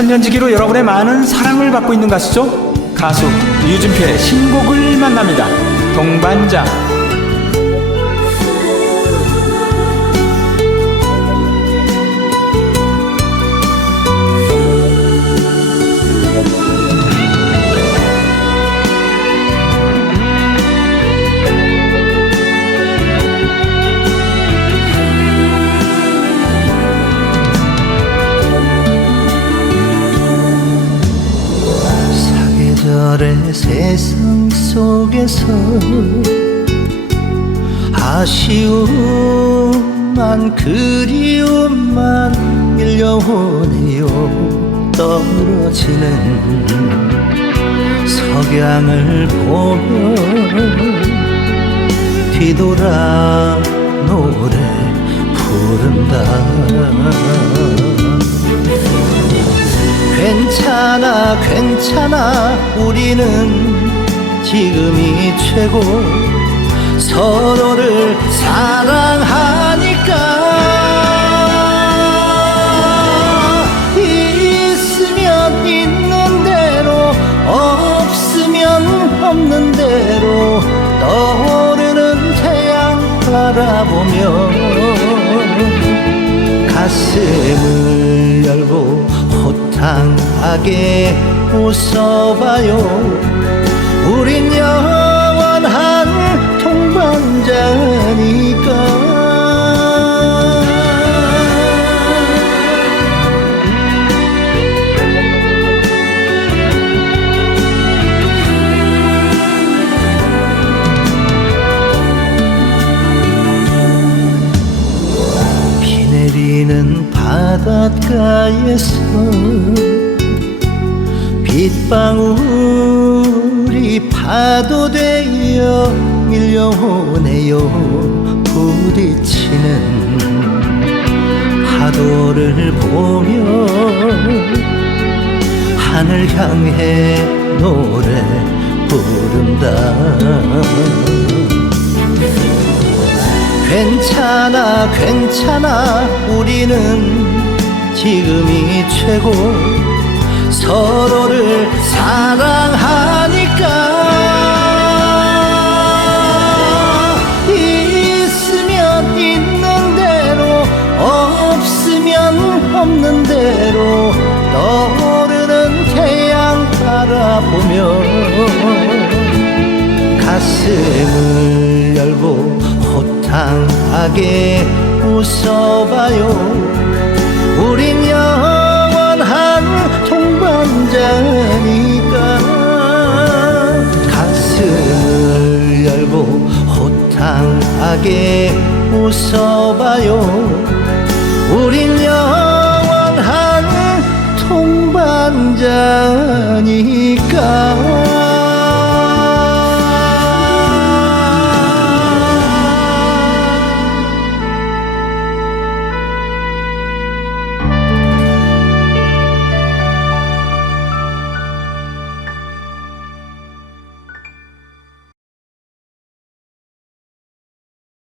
천년지기로 여러분의 많은 사랑을 받고 있는 가수죠. 가수 유준표의 신곡을 만납니다. 동반자. 사계절의 세상 속에서 아쉬움만 그리움만 밀려오네요. 떨어지는 석양을 보며 뒤돌아 노래 부른다 괜찮아 괜찮아. 우리는 지금이 최고. 서로를 사랑하니까. 있으면 있는 대로 없으면 없는 대로. 떠오르는 태양 바라보며 가슴을 호탕하게 웃어봐요. 우린 영원한 동반자 내리는 바닷가에서 빗방울이 파도 되어 밀려오네요. 부딪히는 파도를 보며 하늘 향해 노래 부른다 괜찮아 괜찮아. 우리는 지금이 최고. 서로를 사랑하니까. 있으면 있는 대로 없으면 없는 대로 떠오르는 태양 바라보며 호탕하게 웃어봐요. 우린 영원한 동반자니까. 가슴을 열고 호탕하게 웃어봐요. 우린 영원한 동반자니까